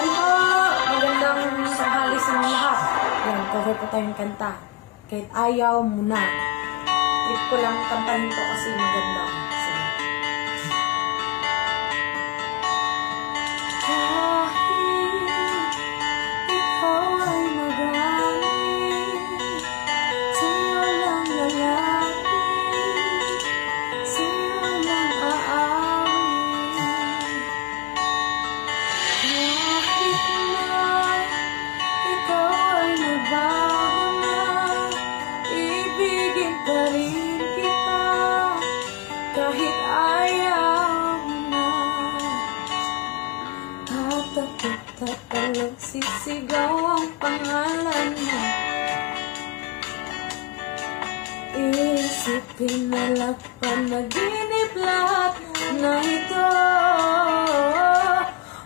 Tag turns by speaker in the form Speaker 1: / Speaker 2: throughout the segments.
Speaker 1: Ayan po, magandang tanghali sa mga lahat. Ayan, cover po tayong kanta. Kahit ayaw mo na. Trip ko lang kantahin to kasi maganda. Kahit ayaw na, tatakot at talag sisigaw ang pangalan mo. Isipin na lang panaginip lahat na ito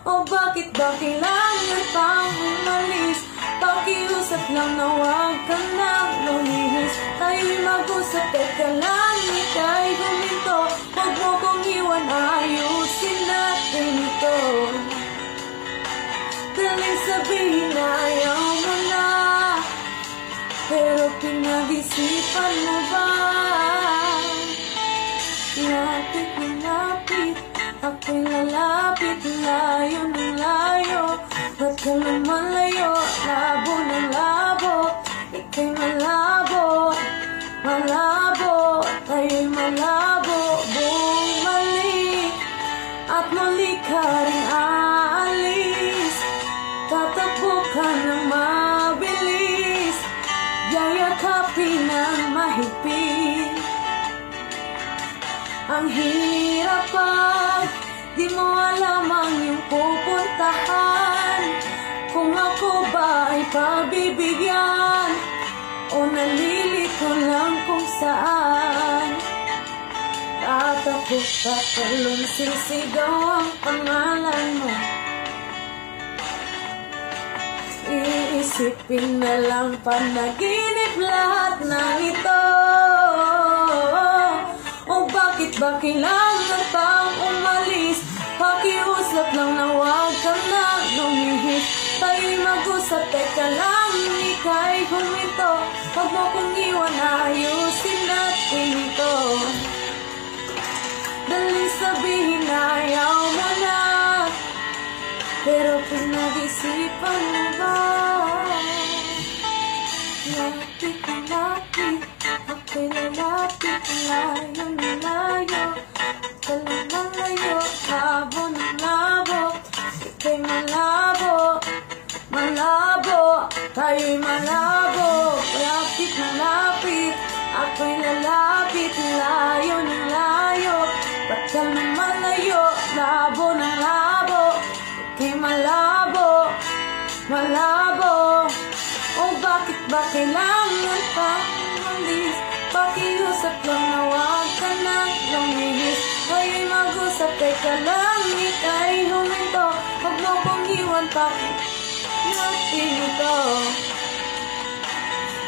Speaker 1: O bakit ba kailangan pang umalis? Pakiusap lang na huwag ka nang lumihis Tayo'y mag-usap, teka lang, ika'y sabihin na ayaw mo na pero pinag-isipan mo ba? Lapit na lapit, ako'y lalapit Layo ng layo, ba't ka lumalayo? Labo ng labo, ika'y malabo Malabo, tayo'y malabo Bumalik, at muli ka Yayakapin ng mahigpit. Ang hirap pag Di mo alam ang iyong pupuntahan. Kung ako ba ay pabibigyan O nalilito lang kung saan. Tatakbo ka talong sisigaw ang pangalan mo Iisipin na lang panaginip lahat ng ito. O bakit ba kailangan pang umalis? Pakiusap lang na huwag ka na lumihis. Tayo'y mag-usap, teka lang, ika'y huminto Huwag mo kong iwan, ayusin pero pinag-isipan mo ba? Lapit na lapit, ako'y lalapit Layo na layo, talang malayo Labo na labo, ika'y malabo Malabo, tayo'y malabo. Lapit na lapit, ako'y lalapit Layo na layo, ba't ka na Malabo, o bakit ba kailangan pa umalis? Pakiusap lang na huwag ka nang lumihis Ngayon'y mag-usap, teka lang, ika'y huminto Huwag mo kong iwan, bakit natin ito?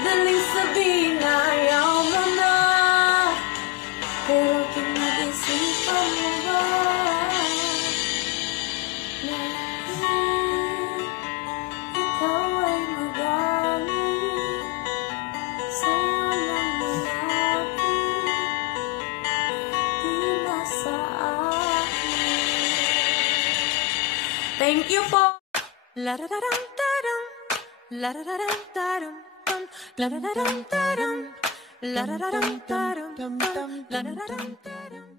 Speaker 1: Daling sabihin na Thank you for.
Speaker 2: La da da da la da da da la da da da la da da da la da da da.